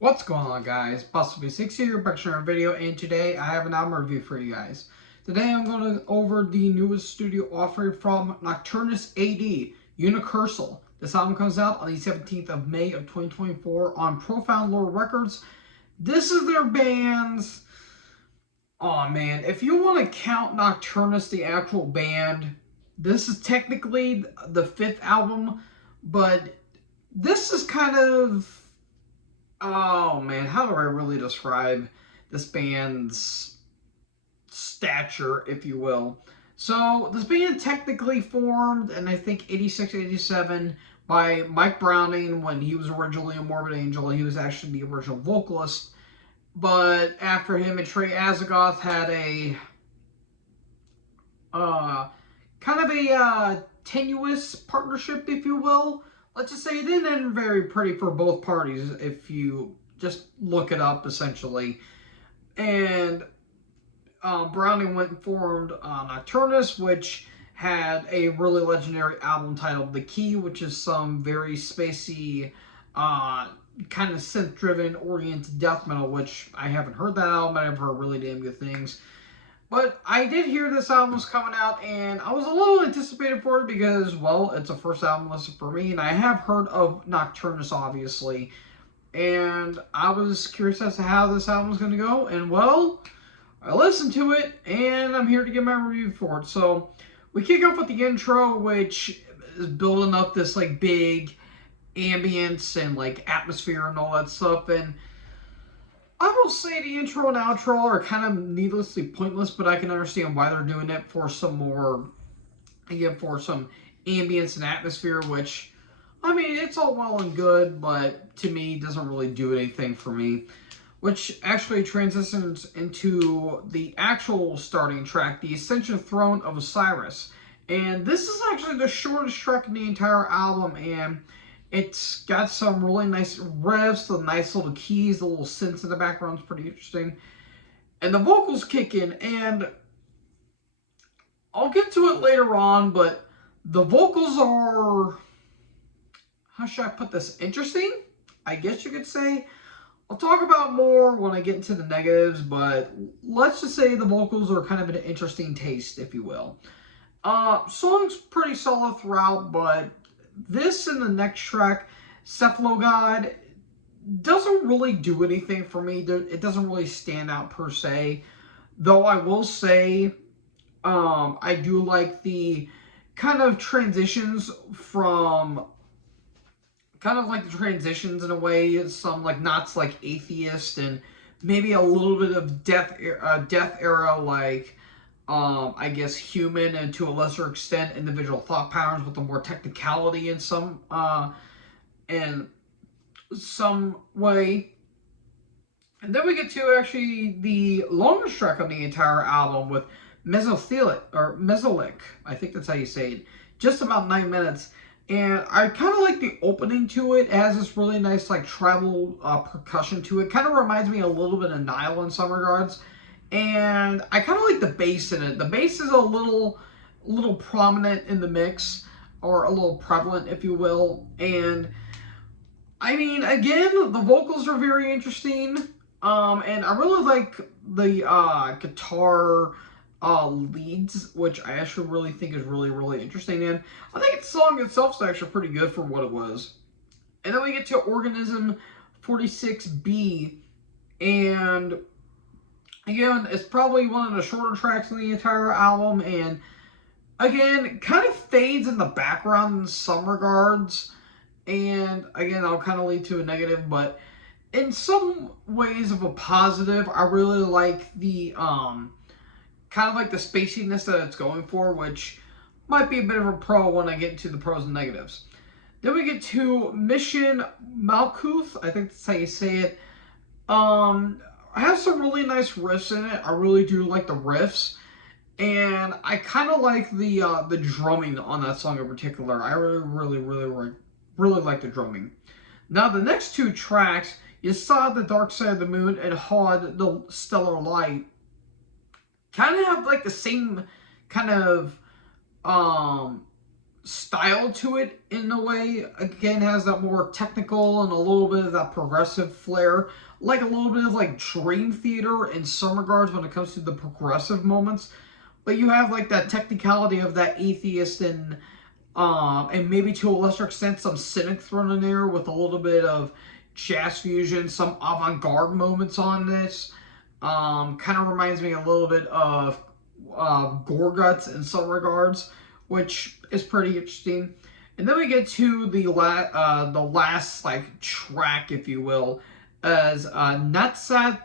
What's going on, guys? Bustle60 here, back to another video, and today I have an album review for you guys. Today I'm going to go over the newest studio offering from Nocturnus AD, Unicursal. This album comes out on the 17th of May of 2024 on Profound Lore Records. This is their band's... Oh man, if you want to count Nocturnus, the actual band, this is technically the fifth album, but this is kind of... Oh man, how do I really describe this band's stature, if you will? So, this band technically formed in, I think, 86, 87 by Mike Browning when he was originally a Morbid Angel. He was actually the original vocalist. But after him and Trey Azagoth had a kind of a tenuous partnership, if you will. Let's just say it didn't end very pretty for both parties if you just look it up, essentially. And Browning went and formed Nocturnus, which had a really legendary album titled The Key, which is some very spacey, kind of synth-driven oriented death metal, which I haven't heard that album, but I've heard really damn good things. But I did hear this album was coming out, and I was a little anticipated for it because, well, it's a first album listen for me, and I have heard of Nocturnus, obviously. And I was curious as to how this album was going to go, and, well, I listened to it, and I'm here to give my review for it. So, we kick off with the intro, which is building up this, like, big ambience and, like, atmosphere and all that stuff, and I will say the intro and outro are kind of needlessly pointless, but I can understand why they're doing it for some more, again, for some ambience and atmosphere, which, I mean, it's all well and good, but to me, doesn't really do anything for me. Which actually transitions into the actual starting track, the Ascension Throne of Osiris. And this is actually the shortest track in the entire album, and it's got some really nice riffs, the nice little keys, the little synths in the background is pretty interesting. And the vocals kick in, and I'll get to it later on, but the vocals are, how should I put this, interesting, I guess you could say. I'll talk about more when I get into the negatives, but let's just say the vocals are kind of an interesting taste, if you will. Song's pretty solid throughout, but this and the next track, Cephalogod, doesn't really do anything for me. It doesn't really stand out per se. Though I will say, I do like the kind of transitions from, kind of like the transitions in a way. Some like Knots like Atheist and maybe a little bit of Death era like I guess Human, and to a lesser extent Individual Thought Patterns with a more technicality in some way. And then we get to actually the longest track on the entire album with Mesothelic, I think that's how you say it, just about 9 minutes. And I kind of like the opening to it. It has this really nice like tribal percussion to it. Kind of reminds me a little bit of Nile in some regards. And I kind of like the bass in it. The bass is a little prominent in the mix, or a little prevalent, if you will. And I mean, again, the vocals are very interesting. And I really like the guitar leads, which I actually really think is really interesting. And I think the song itself is actually pretty good for what it was. And then we get to Organism 46B, and again, it's probably one of the shorter tracks in the entire album, and again, kind of fades in the background in some regards, and again, I'll kind of lead to a negative, but in some ways of a positive. I really like the, kind of like the spaciness that it's going for, which might be a bit of a pro when I get into the pros and negatives. Then we get to Mission Malkuth, I think that's how you say it. Has some really nice riffs in it. I really do like the riffs, and I kind of like the drumming on that song in particular. I really like the drumming. Now the next two tracks, Yesod, the Dark Side of the Moon, and Hod, the Stellar Light, kind of have like the same kind of style to it in a way. Again, has that more technical and a little bit of that progressive flair, like a little bit of like Dream Theater in some regards when it comes to the progressive moments. But you have like that technicality of that atheist and maybe to a lesser extent some cynic thrown in there with a little bit of jazz fusion, some avant-garde moments on this. Kind of reminds me a little bit of Gorguts in some regards, which is pretty interesting. And then we get to the last like track, if you will, as Nutsack,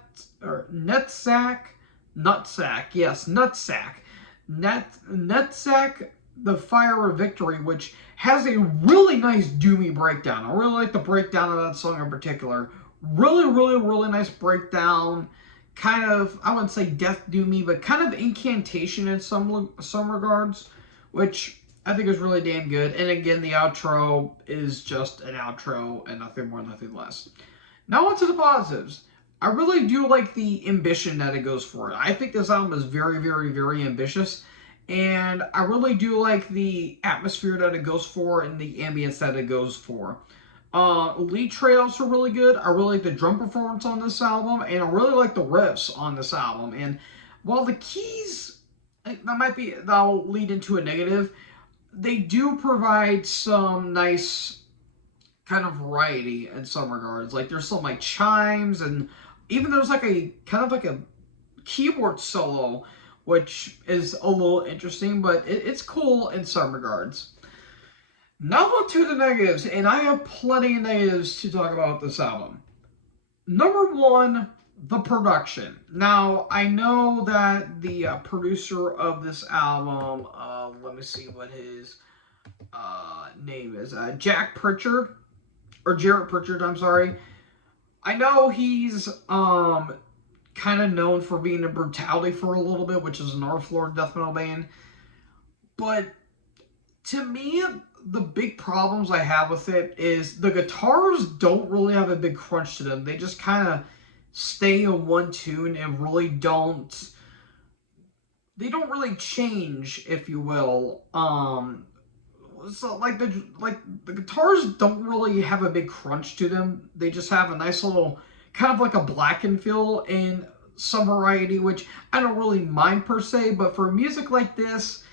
yes, Nutsack, the Fire of Victory, which has a really nice doomy breakdown. I really like the breakdown of that song in particular. Really, really, really nice breakdown. Kind of, I wouldn't say death doomy, but kind of incantation in some regards, which I think is really damn good. And again, the outro is just an outro and nothing more, nothing less. Now on to the positives. I really do like the ambition that it goes for. I think this album is very, very, very ambitious. And I really do like the atmosphere that it goes for and the ambience that it goes for. Lead trade-offs are really good. I really like the drum performance on this album, and I really like the riffs on this album. And while the keys, that'll lead into a negative, they do provide some nice kind of variety in some regards. Like there's some like chimes, and even there's like a kind of like a keyboard solo, which is a little interesting, but it's cool in some regards. Now on to the negatives, and I have plenty of negatives to talk about this album. Number one, the production. Now, I know that the producer of this album, let me see what his name is, Jack Pritchard, or Jarrett Pritchard, I'm sorry. I know he's kind of known for being in Brutality for a little bit, which is an North Florida death metal band. But to me, the big problems I have with it is the guitars don't really have a big crunch to them. They just kind of stay in one tune and really don't. They don't really change, if you will. So like the guitars don't really have a big crunch to them. They just have a nice little kind of like a blackened feel in some variety, which I don't really mind per se. But for music like this,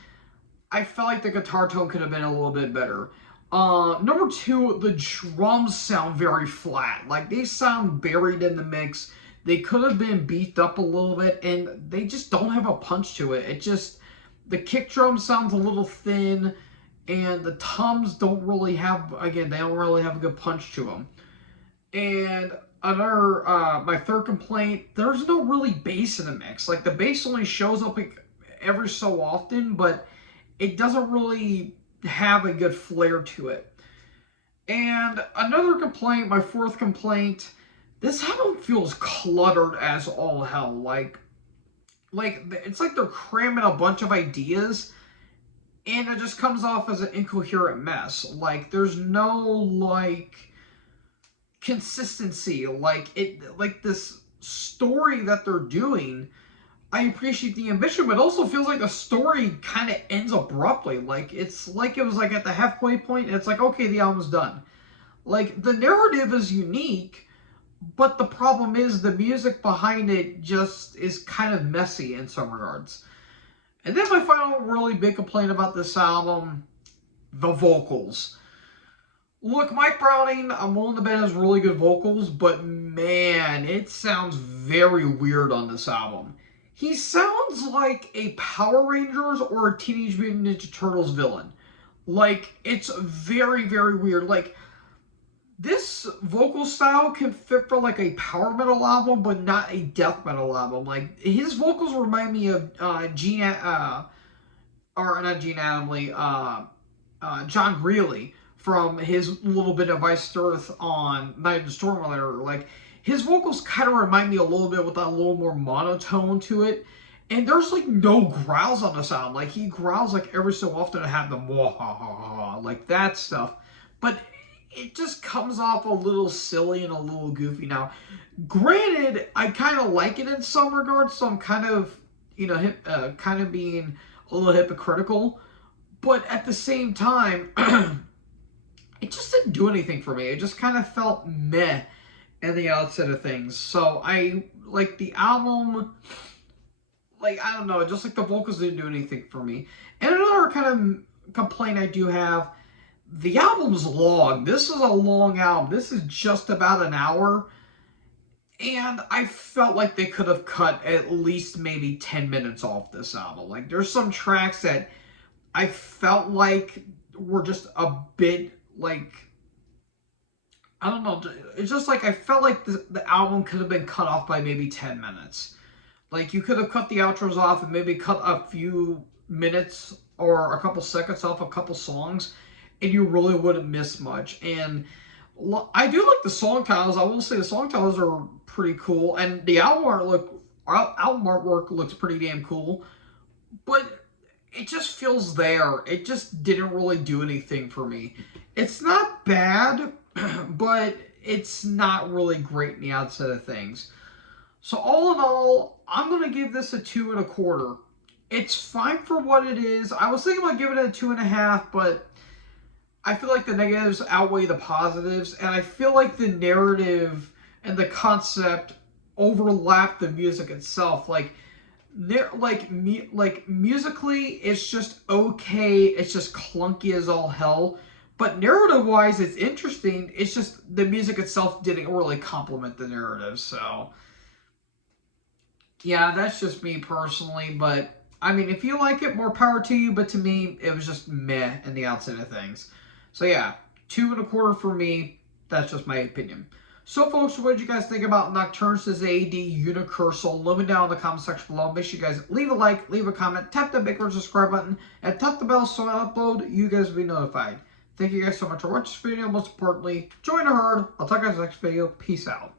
I felt like the guitar tone could have been a little bit better. Number two, the drums sound very flat. Like, they sound buried in the mix. They could have been beefed up a little bit, and they just don't have a punch to it. It just, the kick drum sounds a little thin, and the toms don't really have, again, they don't really have a good punch to them. And another, my third complaint, there's no really bass in the mix. Like, the bass only shows up like, every so often, but it doesn't really have a good flair to it. And another complaint, my fourth complaint, this album feels cluttered as all hell. Like it's like they're cramming a bunch of ideas, and it just comes off as an incoherent mess. Like, there's no, like, consistency. Like this story that they're doing, I appreciate the ambition, but it also feels like the story kind of ends abruptly. Like, it's like it was like at the halfway point, and it's like, okay, the album's done. Like, the narrative is unique, but the problem is the music behind it just is kind of messy in some regards. And then my final really big complaint about this album, the vocals. Look, Mike Browning, I'm willing to bet has really good vocals, but man, it sounds very weird on this album. He sounds like a Power Rangers or a Teenage Mutant Ninja Turtles villain. Like, it's very, very weird. Like, this vocal style can fit for like a power metal album, but not a death metal album. Like, his vocals remind me of John Greeley from his little bit of Iced Earth on Night of the Stormlighter. Like, his vocals kind of remind me a little bit with a little more monotone to it. And there's like no growls on this album. Like, he growls like every so often to have the wah-ha-ha-ha, like that stuff. But it just comes off a little silly and a little goofy. Now, granted, I kind of like it in some regards, so I'm kind of, kind of being a little hypocritical. But at the same time, it just didn't do anything for me. It just kind of felt meh in the outset of things. So I like the album, like I don't know, just like the vocals didn't do anything for me. And another kind of complaint I do have, the album's long. This is a long album. This is just about an hour. And I felt like they could have cut at least maybe 10 minutes off this album. Like there's some tracks that I felt like were just a bit like, I don't know. It's just like I felt like the album could have been cut off by maybe 10 minutes. Like you could have cut the outros off and maybe cut a few minutes or a couple seconds off a couple songs, and you really wouldn't miss much. And I do like the song titles. I will say the song titles are pretty cool, and the album artwork looks pretty damn cool. But it just feels there. It just didn't really do anything for me. It's not bad, but it's not really great in the outset of things. So all in all, I'm going to give this a 2.25. It's fine for what it is. I was thinking about giving it a 2.5, but I feel like the negatives outweigh the positives, and I feel like the narrative and the concept overlap the music itself. Like musically, it's just okay. It's just clunky as all hell. But narrative-wise, it's interesting. It's just the music itself didn't really complement the narrative. So, yeah, that's just me personally. But, I mean, if you like it, more power to you. But to me, it was just meh in the outset of things. So, yeah, 2.25 for me. That's just my opinion. So, folks, what did you guys think about Nocturnus' AD Unicursal? Let me down in the comment section below. Make sure you guys leave a like, leave a comment, tap that big red subscribe button, and tap the bell so when I upload, you guys will be notified. Thank you guys so much for watching this video. Most importantly, join the herd. I'll talk to you guys next video. Peace out.